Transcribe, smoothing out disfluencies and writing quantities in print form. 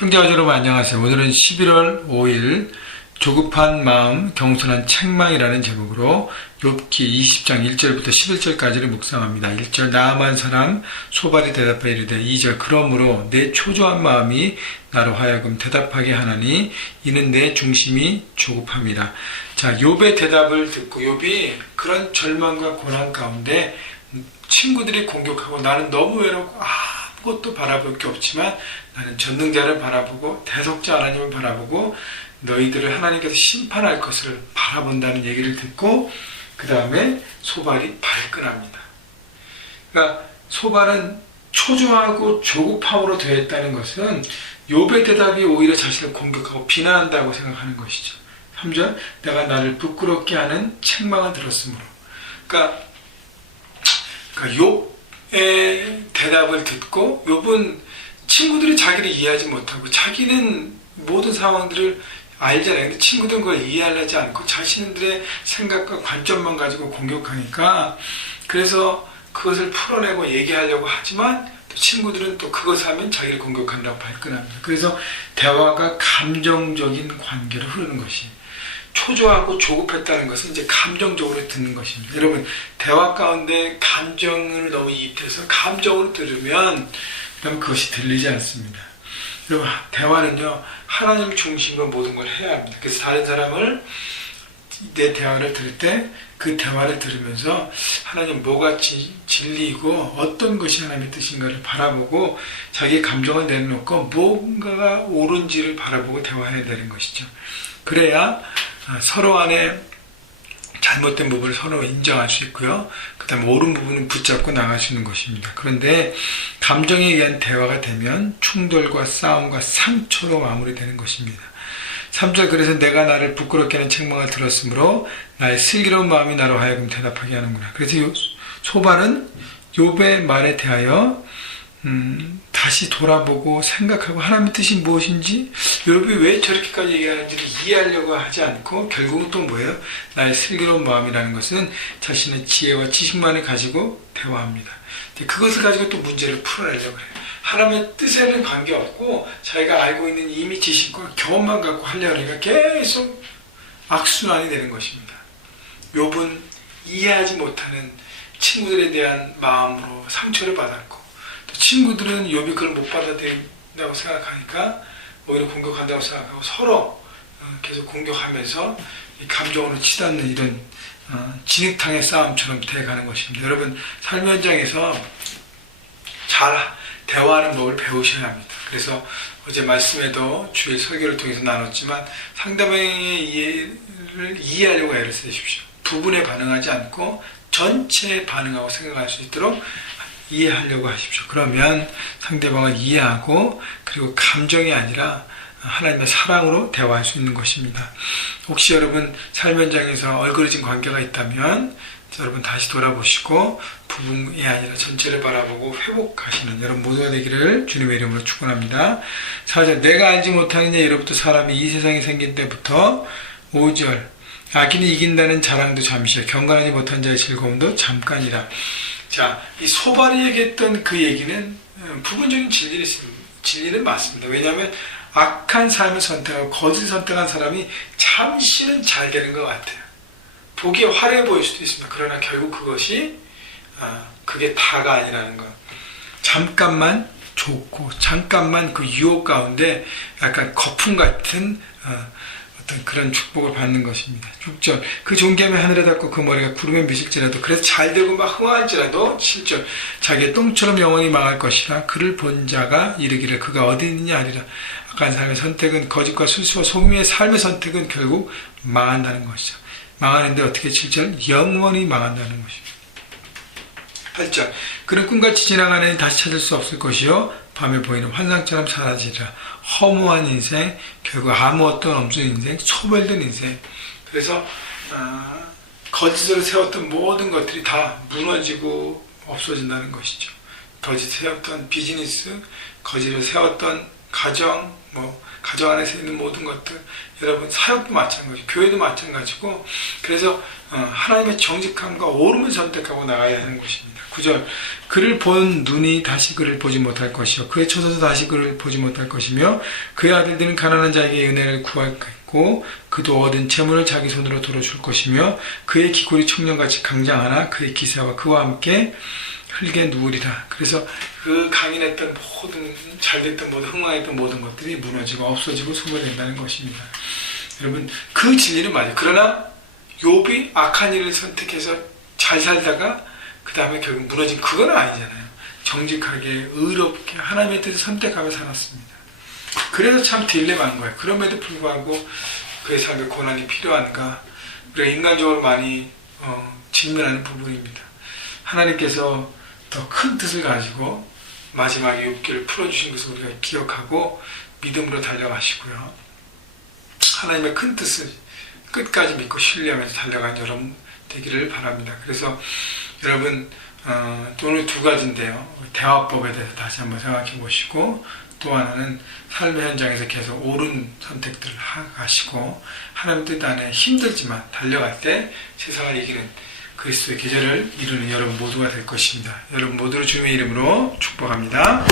형제와 여러분 안녕하세요. 오늘은 11월 5일 조급한 마음 경솔한 책망이라는 제목으로 욥기 20장 1절부터 11절까지를 묵상합니다. 1절 나아만 사람 소발이 대답하여 이르되 2절 그러므로 내 초조한 마음이 나로 하여금 대답하게 하나니 이는 내 중심이 조급함이라. 자, 욥의 대답을 듣고 욥이 그런 절망과 고난 가운데 친구들이 공격하고 나는 너무 외롭고 아무것도 바라볼 게 없지만 나는 전능자를 바라보고 대속자 하나님을 바라보고 너희들을 하나님께서 심판할 것을 바라본다는 얘기를 듣고 그 다음에 소발이 발끈합니다. 그러니까 소발은 초조하고 조급함으로 되어 있다는 것은 욥의 대답이 오히려 자신을 공격하고 비난한다고 생각하는 것이죠. 3절 내가 나를 부끄럽게 하는 책망을 들었으므로. 그러니까 욥의 대답을 듣고 욥은 친구들이 자기를 이해하지 못하고 자기는 모든 상황들을 알잖아요. 근데 친구들은 그걸 이해하지 않고 자신들의 생각과 관점만 가지고 공격하니까 그래서 그것을 풀어내고 얘기하려고 하지만 또 친구들은 또 그것을 하면 자기를 공격한다고 발끈합니다. 그래서 대화가 감정적인 관계로 흐르는 것이 초조하고 조급했다는 것은 이제 감정적으로 듣는 것입니다. 여러분 대화 가운데 감정을 너무 이입해서 감정으로 들으면 그러면 그것이 들리지 않습니다. 여러분 대화는요 하나님 중심으로 모든 걸 해야 합니다. 그래서 다른 사람을 내 대화를 들을 때 그 대화를 들으면서 하나님 뭐가 진리이고 어떤 것이 하나님의 뜻인가를 바라보고 자기의 감정을 내려놓고 뭔가가 옳은지를 바라보고 대화해야 되는 것이죠. 그래야 서로 안에 잘못된 부분을 서로 인정할 수 있고요. 그 다음에 옳은 부분은 붙잡고 나갈 수 있는 것입니다. 그런데 감정에 의한 대화가 되면 충돌과 싸움과 상처로 마무리되는 것입니다. 3절 그래서 내가 나를 부끄럽게 하는 책망을 들었으므로 나의 슬기로운 마음이 나로 하여금 대답하게 하는구나. 그래서 소발은 욥의 말에 대하여 다시 돌아보고 생각하고 하나님의 뜻이 무엇인지 욥이 왜 저렇게까지 얘기하는지를 이해하려고 하지 않고 결국은 또 뭐예요? 나의 슬기로운 마음이라는 것은 자신의 지혜와 지식만을 가지고 대화합니다. 그것을 가지고 또 문제를 풀어내려고 해요. 하나님의 뜻에는 관계없고 자기가 알고 있는 이미 지식과 경험만 갖고 하려고 하니까 계속 악순환이 되는 것입니다. 욥은 이해하지 못하는 친구들에 대한 마음으로 상처를 받았고 또 친구들은 욥이 그걸 못 받아들인다고 생각하니까 오히려 공격한다고 생각하고 서로 계속 공격하면서 감정으로 치닫는 이런 진흙탕의 싸움처럼 돼가는 것입니다. 여러분 삶 현장에서 잘 대화하는 법을 배우셔야 합니다. 그래서 어제 말씀에도 주일 설교를 통해서 나눴지만 상대방의 이해를 이해하려고 애를 쓰십시오. 부분에 반응하지 않고 전체에 반응하고 생각할 수 있도록 이해하려고 하십시오. 그러면 상대방을 이해하고 그리고 감정이 아니라 하나님의 사랑으로 대화할 수 있는 것입니다. 혹시 여러분 삶 현장에서 얼그러진 관계가 있다면 여러분 다시 돌아보시고 부분이 아니라 전체를 바라보고 회복하시는 여러분 모두가 되기를 주님의 이름으로 축원합니다. 4절 내가 알지 못하느냐 예로부터 사람이 이 세상에 생긴 때부터 5절 악인이 이긴다는 자랑도 잠시야 경건하지 못한 자의 즐거움도 잠깐이라. 자, 이 소발이 얘기했던 그 얘기는 부분적인 진리는 맞습니다. 왜냐하면 악한 삶을 선택하고 거짓을 선택한 사람이 잠시는 잘 되는 것 같아요. 보기에 화려해 보일 수도 있습니다. 그러나 결국 그것이 그게 다가 아니라는 것. 잠깐만 좋고 잠깐만 그 유혹 가운데 약간 거품 같은 어떤 그런 축복을 받는 것입니다. 6절 그 존귀함이 하늘에 닿고 그 머리가 구름에 미실지라도 그래서 잘 되고 막 흥황할지라도 7절 자기의 똥처럼 영원히 망할 것이라 그를 본 자가 이르기를 그가 어디 있느냐 하리라. 악한 삶의 선택은 거짓과 술수와 속임의 삶의 선택은 결국 망한다는 것이죠. 망하는데 어떻게 7절 영원히 망한다는 것입니다. 8절 그는 꿈같이 지나가니 다시 찾을 수 없을 것이요 밤에 보이는 환상처럼 사라지리라. 허무한 인생 결국 아무것도 없는 인생 소멸된 인생. 그래서 거짓으로 세웠던 모든 것들이 다 무너지고 없어진다는 것이죠. 거짓 세웠던 비즈니스 거짓으로 세웠던 가정 가정 안에서 있는 모든 것들 여러분 사역도 마찬가지 교회도 마찬가지고 그래서 하나님의 정직함과 옳음을 선택하고 나가야 하는 것입니다. 9절 그를 본 눈이 다시 그를 보지 못할 것이요 그의 처소도 다시 그를 보지 못할 것이며 그의 아들들은 가난한 자에게 은혜를 구하겠고 그도 얻은 재물을 자기 손으로 돌아줄 것이며 그의 기골이 청년같이 강장하나 그의 기사와 그와 함께 흙에 누우리라. 그래서 그 강인했던 모든 잘됐던 모든 흥망했던 모든 것들이 무너지고 없어지고 소멸된다는 것입니다. 여러분 그 진리는 맞아요. 그러나 욥이 악한 일을 선택해서 잘 살다가 그 다음에 결국 무너진 그건 아니잖아요. 정직하게 의롭게 하나님의 뜻을 선택하며 살았습니다. 그래서 참 딜레마인 거예요. 그럼에도 불구하고 그의 삶에 고난이 필요한가 우리가 인간적으로 많이 직면하는 부분입니다. 하나님께서 더 큰 뜻을 가지고 마지막에 욥기를 풀어주신 것을 우리가 기억하고 믿음으로 달려가시고요. 하나님의 큰 뜻을 끝까지 믿고 신뢰하면서 달려가는 여러분 되기를 바랍니다. 그래서 여러분 오늘 두 가지인데요. 대화법에 대해서 다시 한번 생각해 보시고 또 하나는 삶의 현장에서 계속 옳은 선택들을 하시고 하나님 뜻 안에 힘들지만 달려갈 때 세상을 이기는 그리스도의 계절을 이루는 여러분 모두가 될 것입니다. 여러분 모두를 주님의 이름으로 축복합니다.